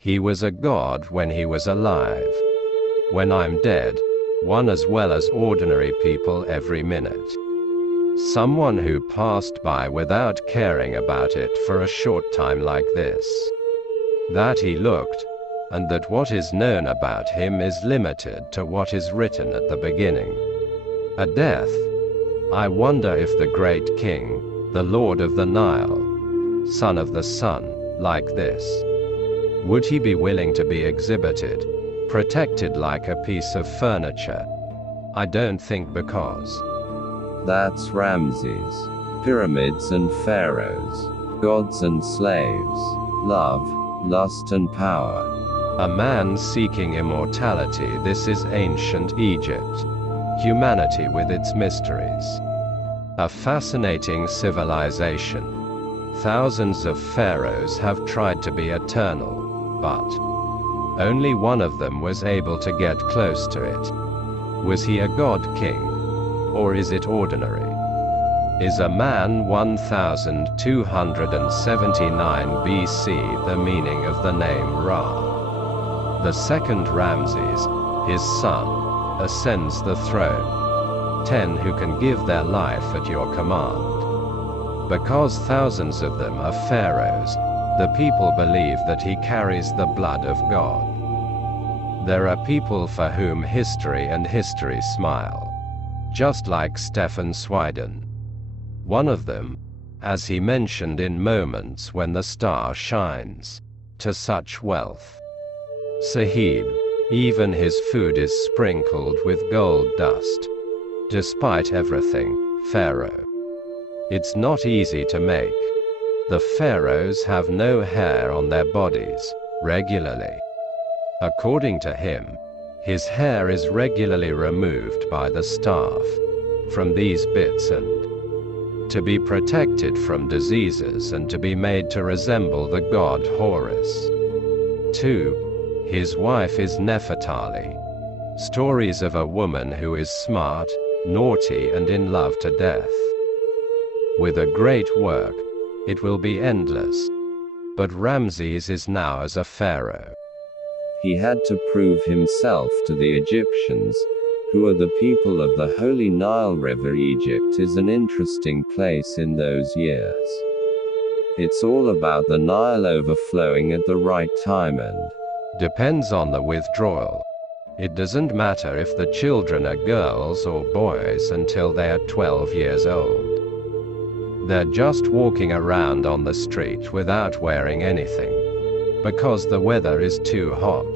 He was a god when he was alive. When I'm dead, one as well as ordinary people every minute. Someone who passed by without caring about it for a short time like this. That he looked, and that what is known about him is limited to what is written at the beginning. A death. I wonder if the great king, the Lord of the Nile, son of the sun, like this, would he be willing to be exhibited, protected like a piece of furniture? I don't think, because that's Ramses. Pyramids and pharaohs, gods and slaves, love, lust and power. A man seeking immortality. This is ancient Egypt. Humanity with its mysteries. A fascinating civilization. Thousands of pharaohs have tried to be eternal, but only one of them was able to get close to it. Was he a god king? Or is it ordinary? Is a man 1279 BC the meaning of the name Ra? The second Ramses, his son, ascends the throne. 10 who can give their life at your command. Because thousands of them are pharaohs, the people believe that he carries the blood of God. There are people for whom history and history smile. Just like Stephen Sweiden. One of them, as he mentioned in Moments When the Star Shines, to such wealth. Sahib, even his food is sprinkled with gold dust. Despite everything, Pharaoh. It's not easy to make. The pharaohs have no hair on their bodies, regularly. According to him, his hair is regularly removed by the staff, from these bits and to be protected from diseases and to be made to resemble the god Horus. 2. His wife is Nefertali. Stories of a woman who is smart, naughty and in love to death. With a great work, it will be endless. But Ramses is now as a pharaoh. He had to prove himself to the Egyptians, who are the people of the Holy Nile River. Egypt is an interesting place in those years. It's all about the Nile overflowing at the right time and depends on the withdrawal. It doesn't matter if the children are girls or boys until they are 12 years old. They're just walking around on the street without wearing anything, because the weather is too hot.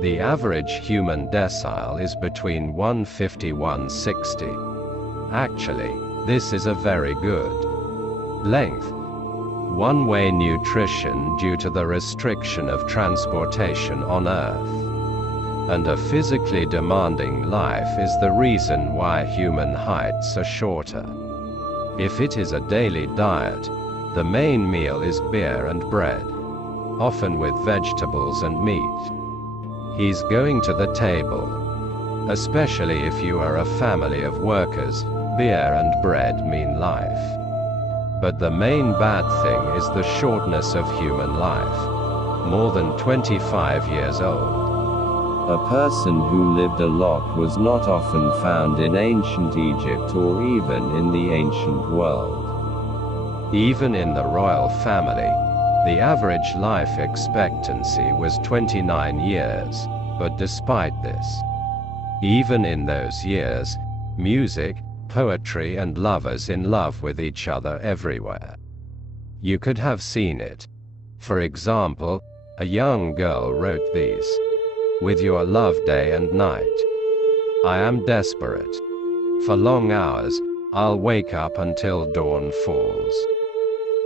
The average human decile is between 150–160. Actually, this is a very good length. One-way nutrition due to the restriction of transportation on Earth. And a physically demanding life is the reason why human heights are shorter. If it is a daily diet, the main meal is beer and bread, often with vegetables and meat. He's going to the table. Especially if you are a family of workers, beer and bread mean life. But the main bad thing is the shortness of human life. More than 25 years old. A person who lived a lot was not often found in ancient Egypt or even in the ancient world. Even in the royal family, the average life expectancy was 29 years, but despite this, even in those years, music, poetry and lovers in love with each other everywhere. You could have seen it. For example, a young girl wrote these. With your love day and night. I am desperate. For long hours, I'll wake up until dawn falls.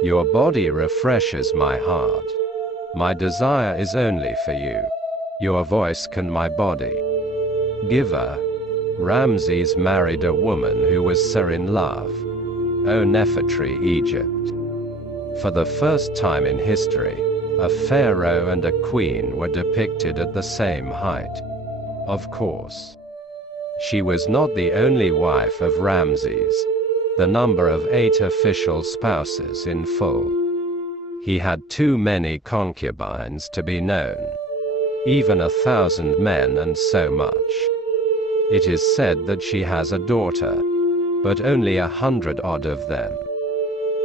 Your body refreshes my heart. My desire is only for you. Your voice can my body give her. Ramses married a woman who was so in love. O Nefertari, Egypt. For the first time in history, a pharaoh and a queen were depicted at the same height. Of course. She was not the only wife of Ramses. The number of 8 official spouses in full. He had too many concubines to be known. Even 1,000 men and so much. It is said that she has a daughter, but only 100-odd of them.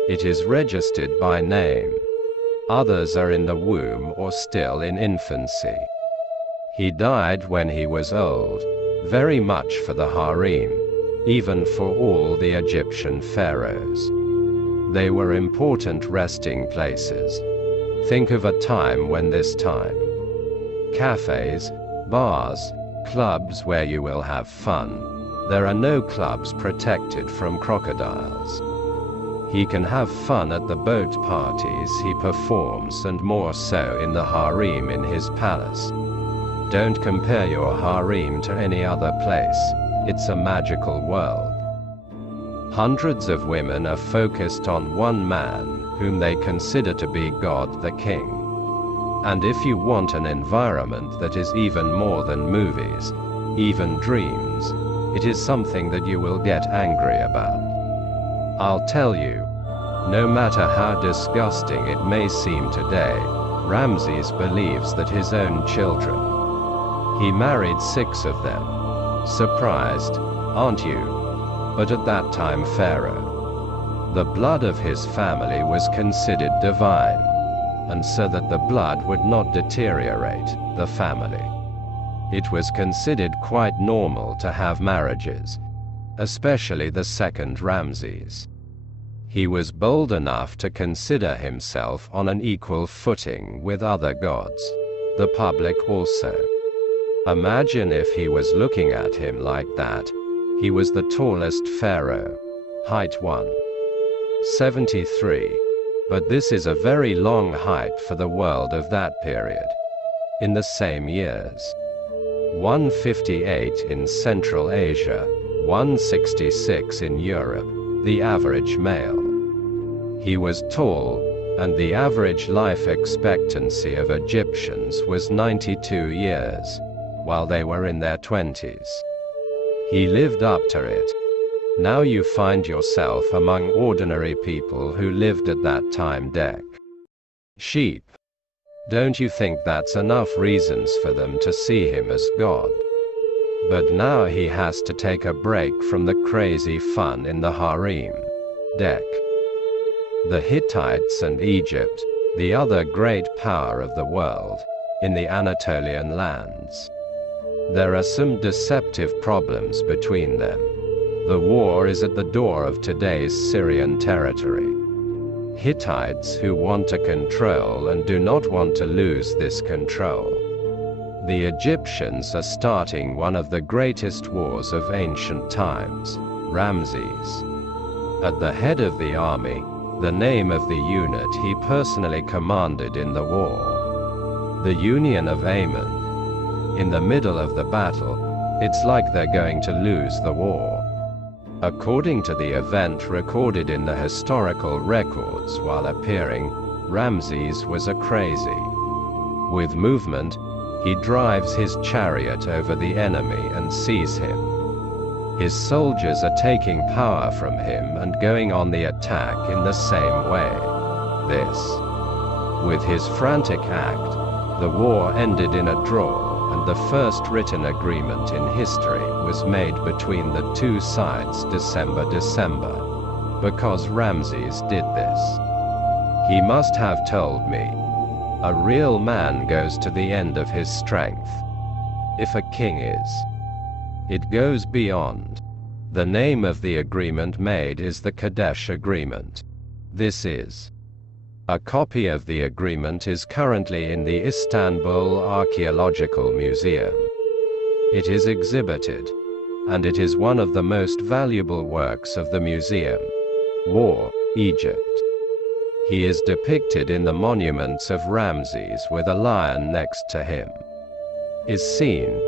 It is registered by name. Others are in the womb or still in infancy. He died when he was old, very much for the harem, even for all the Egyptian pharaohs. They were important resting places. Think of a time when this time. Cafes, bars, clubs where you will have fun. There are no clubs protected from crocodiles. He can have fun at the boat parties he performs, and more so in the harem in his palace. Don't compare your harem to any other place. It's a magical world. Hundreds of women are focused on one man, whom they consider to be God the King. And if you want an environment that is even more than movies, even dreams, it is something that you will get angry about. I'll tell you, no matter how disgusting it may seem today, Ramses believes that his own children. He married 6 of them. Surprised, aren't you? But at that time Pharaoh, the blood of his family was considered divine, and so that the blood would not deteriorate the family. It was considered quite normal to have marriages, especially the second Ramses. He was bold enough to consider himself on an equal footing with other gods, the public also. Imagine if he was looking at him like that. He was the tallest pharaoh, height 1.73. But this is a very long height for the world of that period. In the same years, 158 in Central Asia, 166 in Europe, the average male. He was tall, and the average life expectancy of Egyptians was 92 years, while they were in their 20s. He lived up to it. Now you find yourself among ordinary people who lived at that time. Sheep. Don't you think that's enough reasons for them to see him as God? But now he has to take a break from the crazy fun in the harem. The Hittites and Egypt, the other great power of the world, in the Anatolian lands. There are some deceptive problems between them. The war is at the door of today's Syrian territory. Hittites who want to control and do not want to lose this control. The Egyptians are starting one of the greatest wars of ancient times, Ramses. At the head of the army, the name of the unit he personally commanded in the war. The Union of Ammon. In the middle of the battle, it's like they're going to lose the war. According to the event recorded in the historical records while appearing, Ramses was a crazy. With movement, he drives his chariot over the enemy and sees him. His soldiers are taking power from him and going on the attack in the same way. With his frantic act, the war ended in a draw, and the first written agreement in history was made between the two sides December, because Ramses did this. He must have told me, a real man goes to the end of his strength. If a king is, it goes beyond. The name of the agreement made is the Kadesh Agreement. This is. A copy of the agreement is currently in the Istanbul Archaeological Museum. It is exhibited, and it is one of the most valuable works of the museum. War, Egypt. He is depicted in the monuments of Ramses with a lion next to him. Is seen,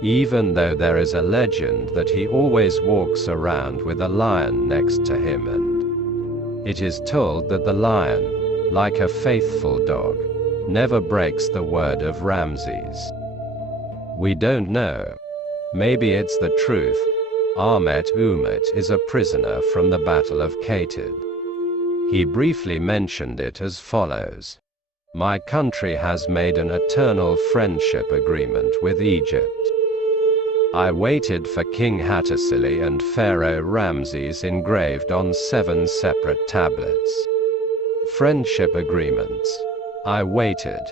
even though there is a legend that he always walks around with a lion next to him, and it is told that the lion, like a faithful dog, never breaks the word of Ramses. We don't know. Maybe it's the truth. Ahmet Umit is a prisoner from the Battle of Katyd. He briefly mentioned it as follows. My country has made an eternal friendship agreement with Egypt. I waited for King Hattusili and Pharaoh Ramses engraved on 7 separate tablets. Friendship agreements. I waited.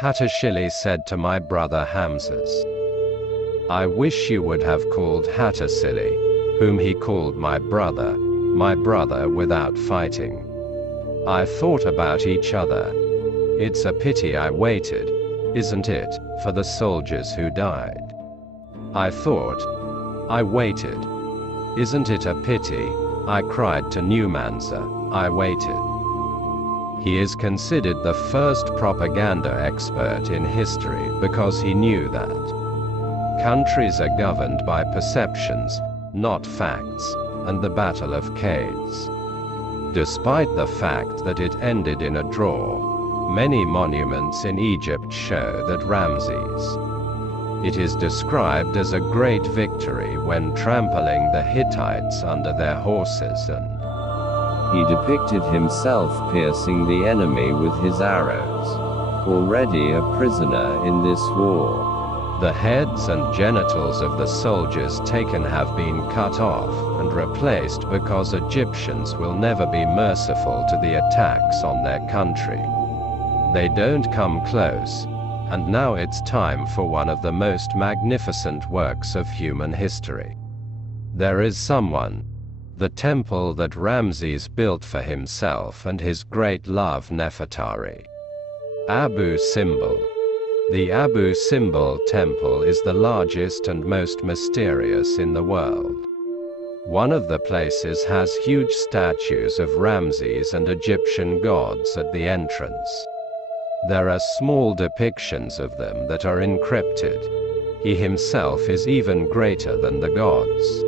Hattusili said to my brother Ramses, I wish you would have called Hattusili, whom he called my brother, without fighting. I thought about each other. It's a pity I waited, isn't it, for the soldiers who died? I thought. I waited. Isn't it a pity? I cried to Numanza. I waited. He is considered the first propaganda expert in history because he knew that countries are governed by perceptions, not facts, and the Battle of Cades. Despite the fact that it ended in a draw, many monuments in Egypt show that Ramses. It is described as a great victory when trampling the Hittites under their horses, and he depicted himself piercing the enemy with his arrows, already a prisoner in this war. The heads and genitals of the soldiers taken have been cut off and replaced because Egyptians will never be merciful to the attacks on their country. They don't come close. And now it's time for one of the most magnificent works of human history. There is someone, the temple that Ramses built for himself and his great love Nefertari. Abu Simbel. The Abu Simbel temple is the largest and most mysterious in the world. One of the places has huge statues of Ramses and Egyptian gods at the entrance. There are small depictions of them that are encrypted. He himself is even greater than the gods.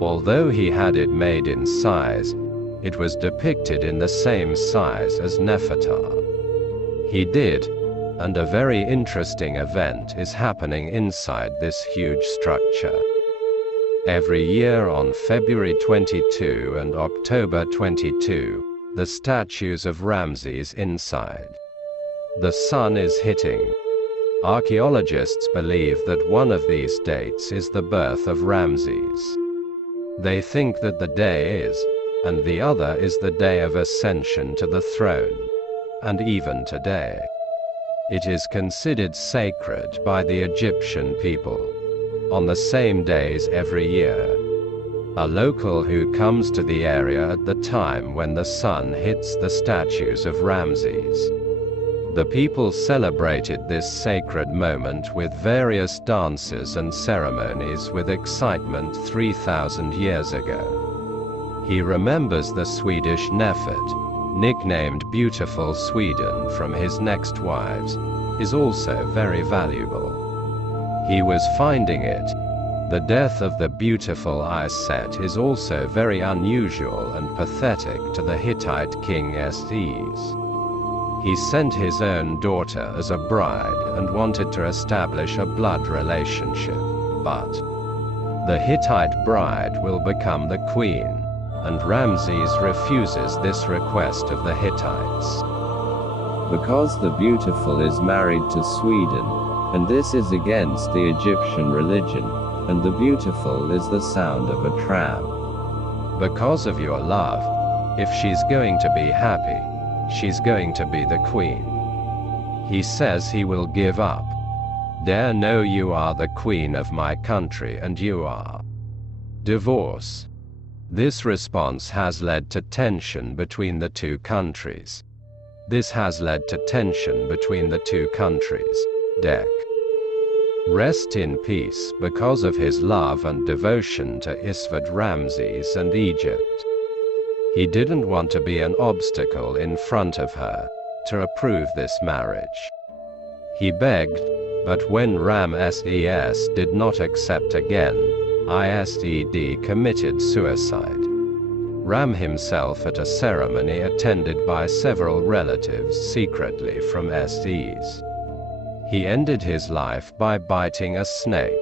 Although he had it made in size, it was depicted in the same size as Nefertari. He did, and a very interesting event is happening inside this huge structure. Every year on February 22 and October 22, the statues of Ramses inside. The sun is hitting. Archaeologists believe that one of these dates is the birth of Ramses. They think that the day is, and the other is the day of ascension to the throne. And even today, it is considered sacred by the Egyptian people. On the same days every year, a local who comes to the area at the time when the sun hits the statues of Ramses. The people celebrated this sacred moment with various dances and ceremonies with excitement 3,000 years ago. He remembers the Swedish Nefert, nicknamed Beautiful Sweden from his next wives, is also very valuable. He was finding it. The death of the beautiful Iset is also very unusual and pathetic to the Hittite king Ses. He sent his own daughter as a bride and wanted to establish a blood relationship, but the Hittite bride will become the queen, and Ramses refuses this request of the Hittites. Because the beautiful is married to Sweden, and this is against the Egyptian religion, and the beautiful is the sound of a tram. Because of your love, if she's going to be happy, she's going to be the queen. He says he will give up. Dare know you are the queen of my country and you are. Divorce. This response has led to tension between the two countries. This has led to tension between the two countries. Deck. Rest in peace because of his love and devotion to Isvad Ramses and Egypt. He didn't want to be an obstacle in front of her, to approve this marriage. He begged, but when Ramses did not accept again, Ised committed suicide. Ram himself at a ceremony attended by several relatives secretly from Ses. He ended his life by biting a snake.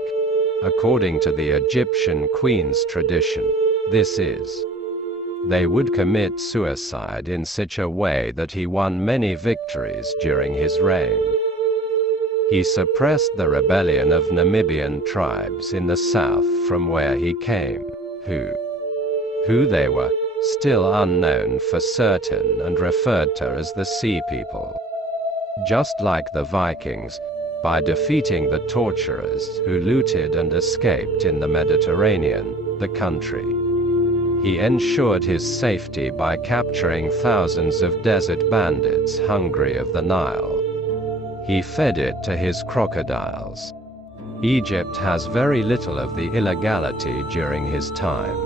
According to the Egyptian queen's tradition, this is They would commit suicide in such a way that he won many victories during his reign. He suppressed the rebellion of Namibian tribes in the south from where he came, who they were, still unknown for certain and referred to as the Sea People. Just like the Vikings, by defeating the torturers who looted and escaped in the Mediterranean, the country. He ensured his safety by capturing thousands of desert bandits hungry of the Nile. He fed it to his crocodiles. Egypt has very little of the illegality during his time.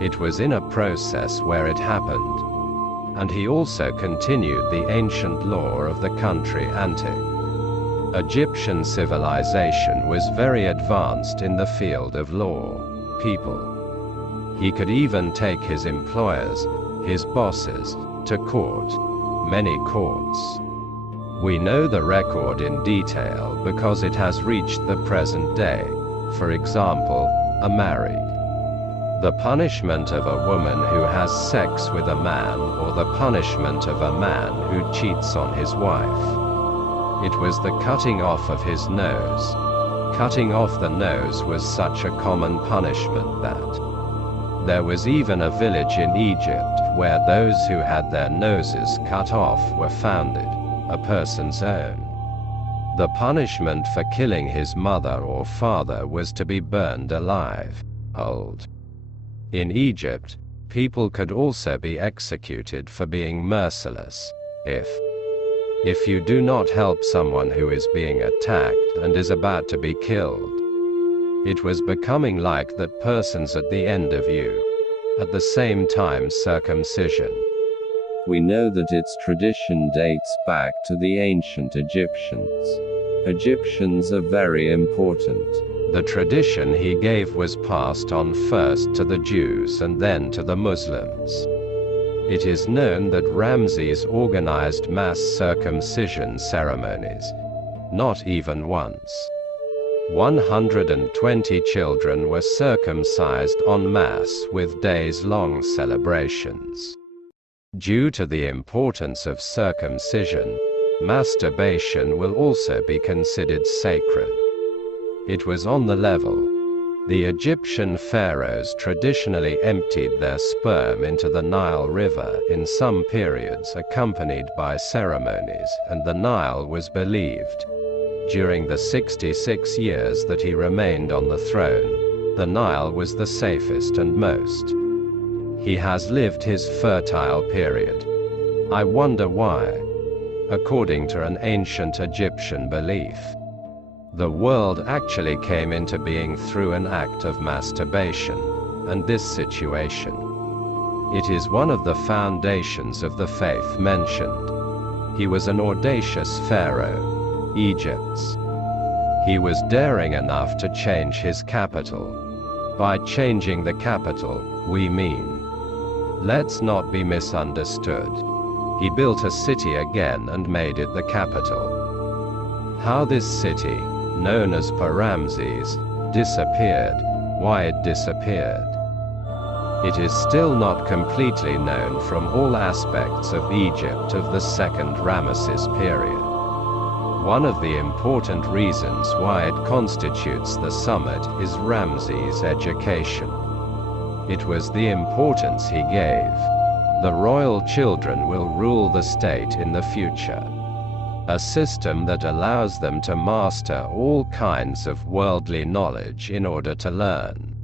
It was in a process where it happened. And he also continued the ancient law of the country antic. Egyptian civilization was very advanced in the field of law, people. He could even take his employers, his bosses, to court, many courts. We know the record in detail because it has reached the present day, for example, a married. The punishment of a woman who has sex with a man or the punishment of a man who cheats on his wife. It was the cutting off of his nose. Cutting off the nose was such a common punishment that there was even a village in Egypt where those who had their noses cut off were founded, a person's own. The punishment for killing his mother or father was to be burned alive. Old. In Egypt, people could also be executed for being merciless. If you do not help someone who is being attacked and is about to be killed. It was becoming like that persons at the end of you. At the same time, circumcision. We know that its tradition dates back to the ancient Egyptians. Egyptians are very important. The tradition he gave was passed on first to the Jews and then to the Muslims. It is known that Ramses organized mass circumcision ceremonies. Not even once. 120 children were circumcised en masse with days-long celebrations. Due to the importance of circumcision, masturbation will also be considered sacred. It was on the level. The Egyptian pharaohs traditionally emptied their sperm into the Nile River in some periods accompanied by ceremonies, and the Nile was believed. During the 66 years that he remained on the throne, the Nile was the safest and most. He has lived his fertile period. I wonder why. According to an ancient Egyptian belief, the world actually came into being through an act of masturbation, and this situation. It is one of the foundations of the faith mentioned. He was an audacious pharaoh, Egypt's. He was daring enough to change his capital. By changing the capital, we mean. Let's not be misunderstood. He built a city again and made it the capital. How this city, known as Ramses, disappeared, why it disappeared. It is still not completely known from all aspects of Egypt of the second Ramses period. One of the important reasons why it constitutes the summit is Ramses' education. It was the importance he gave. The royal children will rule the state in the future. A system that allows them to master all kinds of worldly knowledge in order to learn.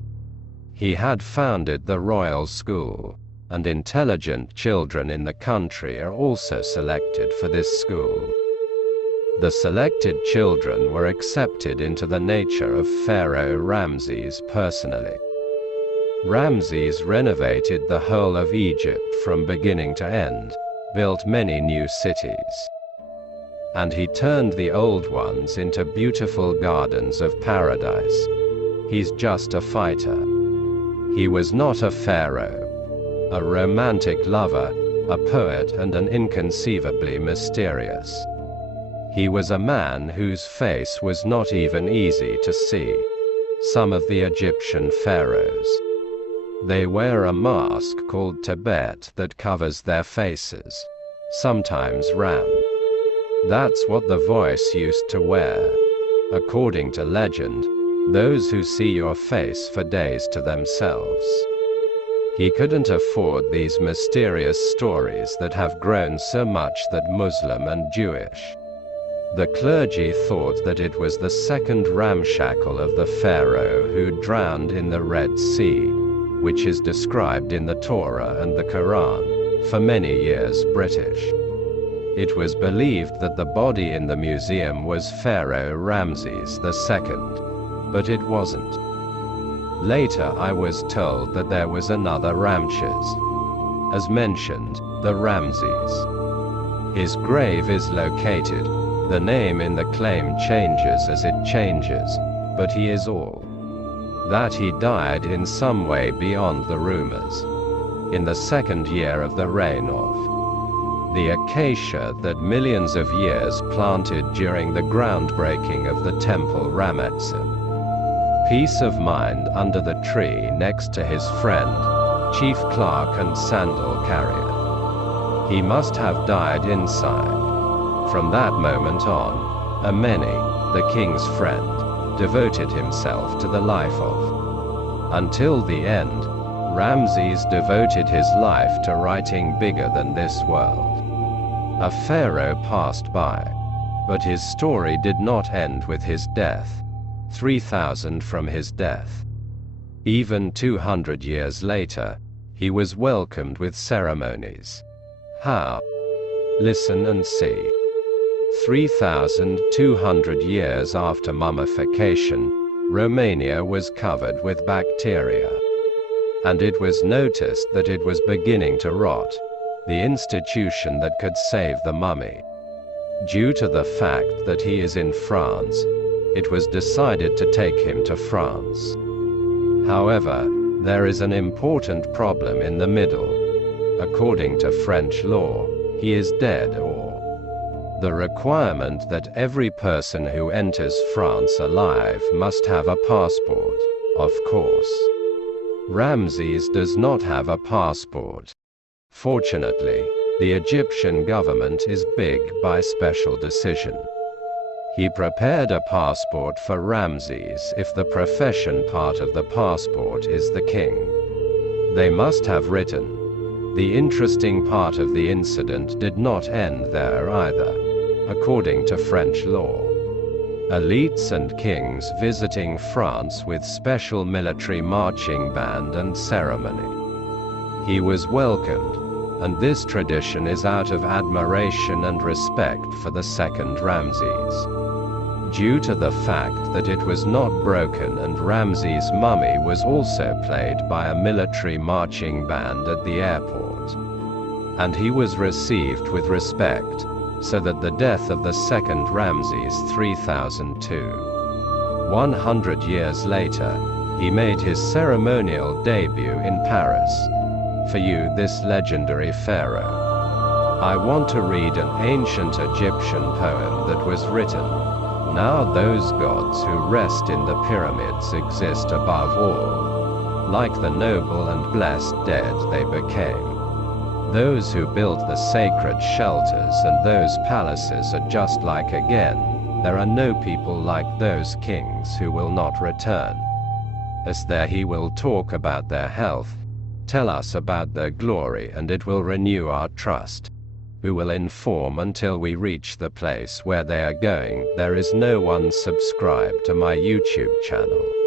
He had founded the royal school, and intelligent children in the country are also selected for this school. The selected children were accepted into the nature of Pharaoh Ramses personally. Ramses renovated the whole of Egypt from beginning to end, built many new cities. And he turned the old ones into beautiful gardens of paradise. He's just a fighter. He was not a pharaoh. A romantic lover, a poet and an inconceivably mysterious. He was a man whose face was not even easy to see. Some of the Egyptian pharaohs. They wear a mask called Tibet that covers their faces, sometimes Ram. That's what the voice used to wear. According to legend, those who see your face for days to themselves. He couldn't afford these mysterious stories that have grown so much that Muslim and Jewish. The clergy thought that it was the second ramshackle of the Pharaoh who drowned in the Red Sea, which is described in the Torah and the Quran, for many years British. It was believed that the body in the museum was Pharaoh Ramses II, but it wasn't. Later I was told that there was another Ramses. As mentioned, the Ramses. His grave is located. The name in the claim changes as it changes, but he is all. That he died in some way beyond the rumors. In the second year of the reign of the acacia that millions of years planted during the groundbreaking of the temple Ramses. Peace of mind under the tree next to his friend, chief clerk and sandal carrier. He must have died inside. From that moment on, Ameni, the king's friend, devoted himself to the life of. Until the end, Ramses devoted his life to writing bigger than this world. A pharaoh passed by, but his story did not end with his death. 3,000 from his death. Even 200 years later, he was welcomed with ceremonies. How? Listen and see. 3,200 years after mummification, Romania was covered with bacteria. And it was noticed that it was beginning to rot, the institution that could save the mummy. Due to the fact that he is in France, it was decided to take him to France. However, there is an important problem in the middle. According to French law, he is dead or the requirement that every person who enters France alive must have a passport, of course. Ramses does not have a passport. Fortunately, the Egyptian government is big by special decision. He prepared a passport for Ramses if the profession part of the passport is the king. They must have written. The interesting part of the incident did not end there either, according to French law. Elites and kings visiting France with special military marching band and ceremony. He was welcomed, and this tradition is out of admiration and respect for the second Ramses. Due to the fact that it was not broken and Ramses' mummy was also played by a military marching band at the airport. And he was received with respect, so that the death of the second Ramses 3002. 100 years later, he made his ceremonial debut in Paris. For you, this legendary pharaoh. I want to read an ancient Egyptian poem that was written. Now those gods who rest in the pyramids exist above all. Like the noble and blessed dead they became. Those who built the sacred shelters and those palaces are just like again. There are no people like those kings who will not return. As there he will talk about their health, tell us about their glory, and it will renew our trust. We will inform until we reach the place where they are going. There is no one subscribed to my YouTube channel.